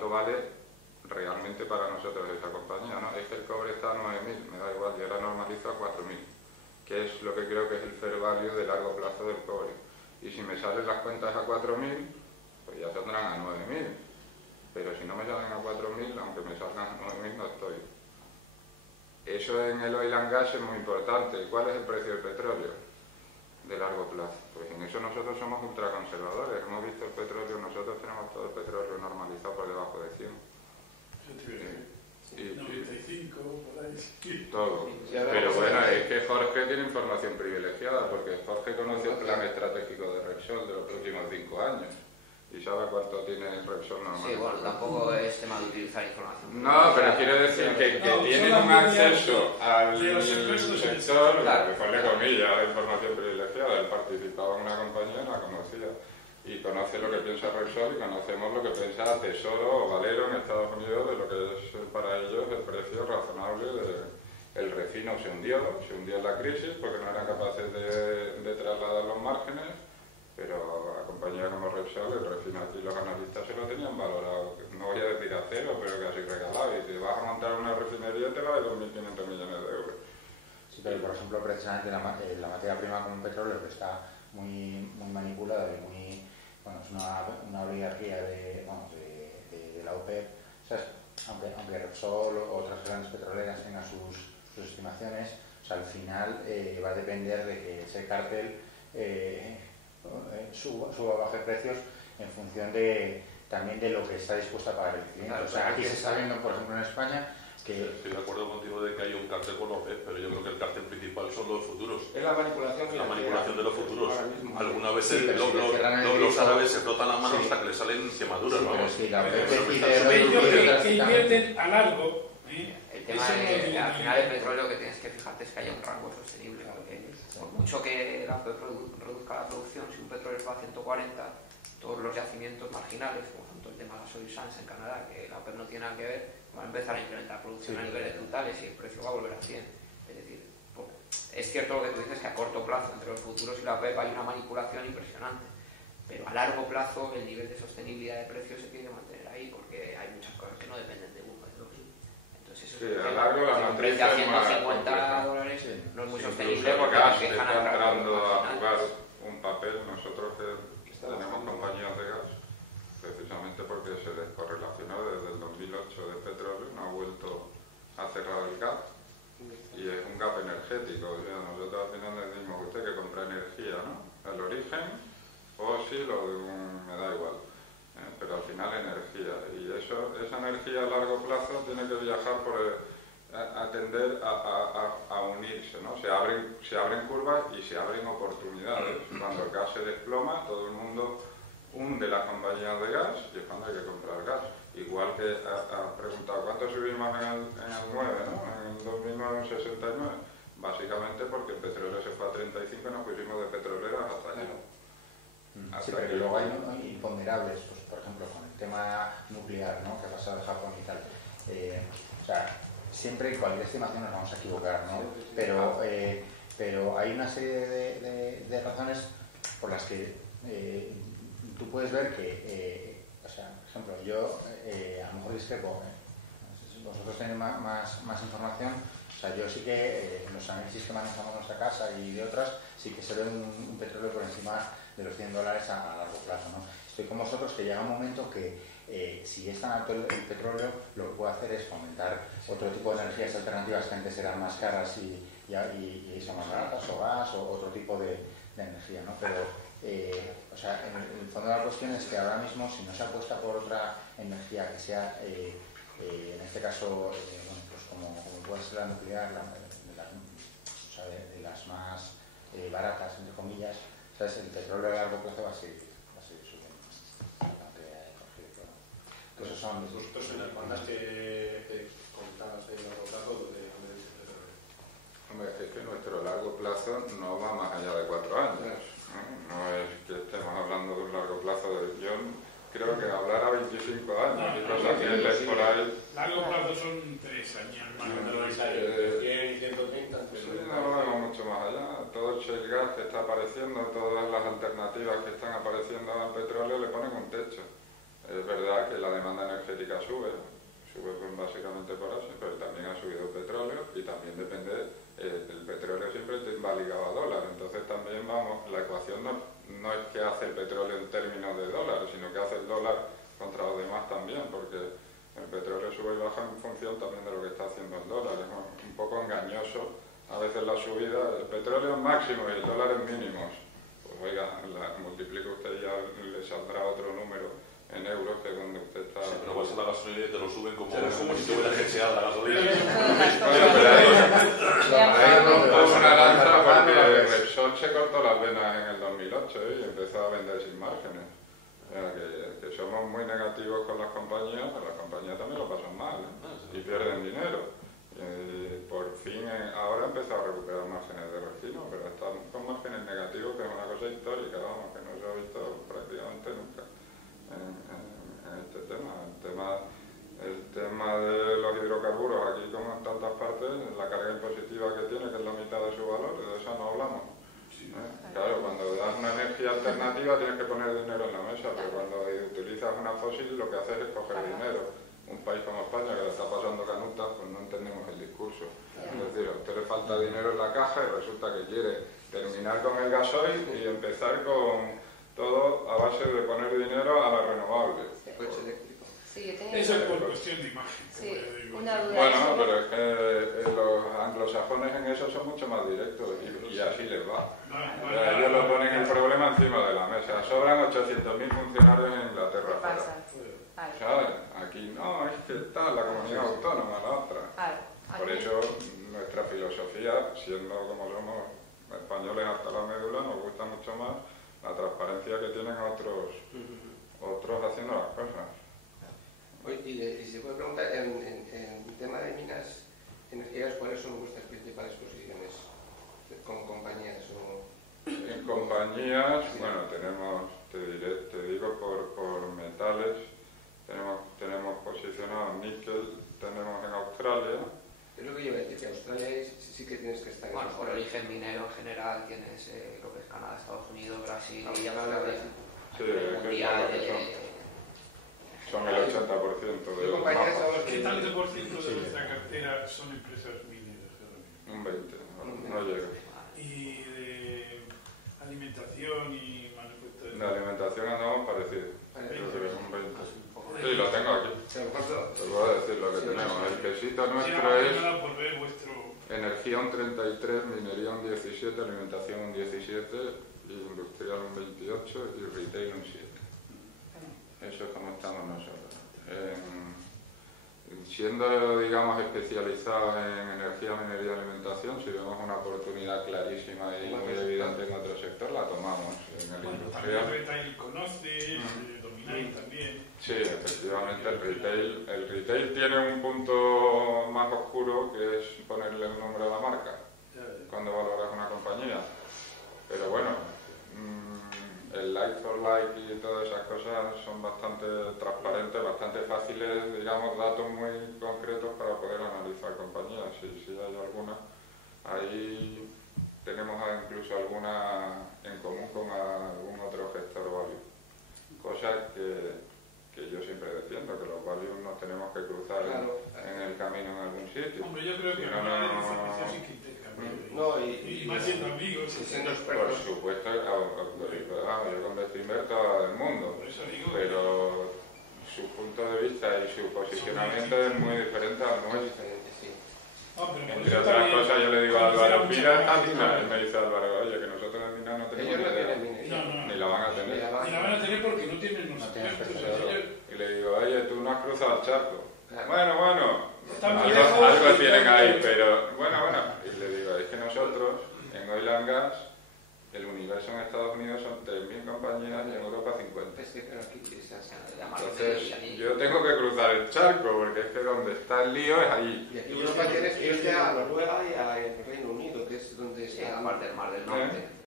cuánto vale realmente para nosotros esa compañía, ¿no? Es que el cobre está a 9.000, me da igual, yo la normalizo a 4.000, que es lo que creo que es el fair value de largo plazo del cobre. Y si me salen las cuentas a 4.000, pues ya saldrán a 9.000. Pero si no me salen a 4.000, aunque me salgan a 9.000, no estoy. Eso en el oil and gas es muy importante. ¿Cuál es el precio del petróleo de largo plazo? Pues en eso nosotros somos ultraconservadores. Hemos visto el petróleo, nosotros tenemos todo el petróleo normalizado por debajo de 100. 95, por ahí. Todo. Pero bueno, es que Jorge tiene información privilegiada, porque Jorge conoce el plan estratégico de Repsol de los próximos 5 años. Y sabe cuánto tiene Repsol normal. Sí, bueno, tampoco es tema de utilizar información. No, pero quiero decir que tienen un acceso al sector, claro, ponle comillas, a la información privilegiada. Él participaba en una compañía, la conocía. Y conoce lo que piensa Repsol y conocemos lo que piensa Tesoro o Valero en Estados Unidos de lo que es para ellos el precio razonable del refino. Se hundió en la crisis porque no eran capaces de trasladar los márgenes, pero a compañías como Repsol, el refino aquí los analistas se lo tenían valorado, no voy a decir a cero, pero casi regalado, y te vas a montar una refinería y te vale 2.500 millones de euros. Sí, pero por ejemplo, precisamente la materia prima como un petróleo que está muy manipulada y muy, bueno, es una oligarquía de la OPEP, ¿sabes? Aunque Repsol o otras grandes petroleras tengan sus estimaciones, o sea, al final va a depender de que ese cártel suba o baje precios en función también de lo que está dispuesto a pagar el cliente. Claro, o sea, aquí se está viendo, por ejemplo, en España, que... Estoy de acuerdo contigo de que hay un cártel con OPEP, pero yo creo que el cártel principal son los futuros. Es la manipulación de los futuros. Algunas veces sí, los árabes se frotan las manos hasta que les salen quemaduras. Sí, ¿no? sí, la que invierten a largo. El tema al final del petróleo que tienes que fijarte es que haya un rango sostenible, porque por mucho que la OPEP reduzca la producción, si un petróleo va a 140, todos los yacimientos marginales, como son todo el tema de las oil sands en Canadá, que la OPEP no tiene nada que ver, van a empezar a incrementar producción a niveles brutales y el precio va a volver a 100. Es decir, es cierto lo que tú dices, que a corto plazo entre los futuros y la OPEP hay una manipulación impresionante, pero a largo plazo el nivel de sostenibilidad de precios se tiene que mantener ahí, porque hay muchas cosas que no dependen de uno, de dos. Entonces eso Sí, es a largo la un precio a matriz es más 150 compleja. dólares no es muy Incluso sostenible el porque gas dejan está al entrando a marginal. jugar un papel. Nosotros que tenemos compañías de gas, precisamente porque se descorrelacionó desde el 2008 del petróleo, no ha vuelto a cerrar el gap, y es un gap energético. O sea, nosotros al final le decimos, usted que compra energía, ¿no? El origen, fósil o de me da igual, pero al final energía, y esa energía a largo plazo tiene que viajar a tender a unirse, ¿no? Se abren curvas y se abren oportunidades. Cuando el gas se desploma, todo el mundo hunde las compañías de gas y es cuando hay que comprar gas. Igual que has preguntado cuánto subimos en el 9, ¿no? En el 2009 un 69. Básicamente porque el petróleo se fue a 35 y nos pusimos de petroleras hasta allá. Sí, pero luego hay imponderables, pues, por ejemplo, con el tema nuclear, ¿no? Que ha pasado de Japón y tal. O sea, siempre en cualquier estimación nos vamos a equivocar, ¿no? Pero hay una serie de razones por las que tú puedes ver que, o sea, por ejemplo, yo a lo mejor discrepo, vosotros tenéis más información. O sea, yo sí que en los análisis que manejamos en nuestra casa y de otras, sí que se ve un petróleo por encima de los $100 a largo plazo, ¿no? Estoy con vosotros que llega un momento que si es tan alto el petróleo, lo que puede hacer es fomentar otro tipo de energías alternativas que antes eran más caras y son más baratas, o gas, o otro tipo de energía, ¿no? Pero, o sea, en el fondo de la cuestión es que ahora mismo, si no se apuesta por otra energía que sea, en este caso, bueno, pues como puede ser la nuclear, o sea, de las más baratas, entre comillas, ¿sabes? El petróleo a largo plazo va a seguir subiendo. Entonces son... Vosotros en las bandas que comentabas ahí a largo plazo, donde dice petróleo. Hombre, es que nuestro largo plazo no va más allá de 4 años. No es que estemos hablando de un largo plazo de... Yo creo que hablar a 25 años y cosas que lees por ahí... Largo plazo son 3 años más. 100 y 130. Sí, no vamos mucho más allá. Todo el shale gas que está apareciendo, todas las alternativas que están apareciendo al petróleo le ponen un techo. Es verdad que la demanda energética sube pues básicamente por eso, pero también ha subido el petróleo y también depende, el petróleo siempre va ligado a dólar, entonces también la ecuación no es que hace el petróleo en términos de dólar, sino que hace el dólar contra los demás también, porque el petróleo sube y baja en función también de lo que está haciendo el dólar, es un poco engañoso a veces la subida, el petróleo es máximo y el dólar es mínimos, pues oiga, multiplica usted y ya le saldrá otro número en euros, que es donde usted está. Sí, pero vas a la gasolina y te lo suben como si te hubiera genseado la gasolina. Bueno, una lanza porque Repsol se cortó las venas en el 2008 y empezó a vender sin márgenes. O sea, que somos muy negativos con las compañías, pero las compañías también lo pasan mal, y pierden dinero. Por fin ahora ha empezado a recuperar márgenes de refino, pero están con márgenes negativos, que es una cosa histórica, vamos, que no se ha visto prácticamente nunca. En este tema. El tema de los hidrocarburos, aquí como en tantas partes, la carga impositiva que tiene, que es la mitad de su valor, de eso no hablamos. Claro, cuando das una energía alternativa tienes que poner dinero en la mesa, pero cuando utilizas una fósil lo que haces es coger dinero. Un país como España, que le está pasando canutas, pues no entendemos el discurso. Es decir, a usted le falta dinero en la caja y resulta que quiere terminar con el gasoil y empezar con todo a base de poner dinero a las renovables. Sí, Eso es por cuestión de imagen. Sí, una duda. Bueno, pero es que los anglosajones en eso son mucho más directos y así les va. Ellos lo ponen el problema encima de la mesa. Sobran 800.000 funcionarios en Inglaterra. ¿Qué pasa? ¿Sabes? Aquí no, es que está la comunidad autónoma, la otra. Por eso nuestra filosofía, siendo como somos españoles hasta la médula, nos gusta mucho más la transparencia que tienen otros haciendo las cosas. Oye, y se puede preguntar, en tema de minas energéticas, ¿cuáles son vuestras principales posiciones con compañías? En compañías, bueno, tenemos, te digo por metales, tenemos posicionado níquel, tenemos en Australia. Es lo que yo iba a decir, que Australia sí que tienes que estar en Bueno, por origen minero en general tienes lo que es Canadá, Estados Unidos, Brasil, y ya Sí, son el 80% de los mapas. ¿Qué tanto por ciento de nuestra cartera son empresas mineras? Un 20, no llega. ¿Y de alimentación y manufactura? De alimentación andamos parecido. Creo que es un 20. Sí, lo tengo aquí. Te voy a decir lo que tenemos. El quesito nuestro es energía un 33, minería un 17, alimentación un 17, industrial un 28 y retail un 7. Eso es como estamos nosotros. Siendo, digamos, especializados en energía, minería y alimentación, si vemos una oportunidad clarísima y muy evidente en otro sector, la tomamos. En el industrial. También retail conoces, domináis también. Sí, efectivamente, el retail tiene un punto más oscuro que es ponerle el nombre a la marca cuando valoras una compañía. Pero bueno, el like for like y todas esas cosas son bastante transparentes, bastante fáciles, digamos, datos muy concretos para poder analizar compañías. Si hay alguna, ahí tenemos incluso alguna en común con algún otro gestor value. Cosa que yo siempre defiendo, que los values nos tenemos que cruzar en el camino en algún sitio. Hombre, yo creo que no sí que intercambiar. Y más siendo amigos. Por supuesto, yo con Bestinver todo el mundo, pero su punto de vista y su posicionamiento es muy diferente al nuestro. Entre otras cosas, yo le digo a Álvaro, mira esta mina, y me dice Álvaro, oye, que nosotros en mina no tenemos ni idea, ni la van a tener. Ni la van a tener porque no tienen los expertos. Y le digo, oye, tú no has cruzado el charco. Bueno, algo tienen ahí, pero bueno. Y le digo, es que nosotros, en Oil and Gas, el universo en Estados Unidos son 3.000 compañías y en Europa 50. Entonces, yo tengo que cruzar el charco, porque es que donde está el lío es allí. Y aquí Europa tienes que irte a Noruega y a Reino Unido, que es donde está la parte del Mar del Norte.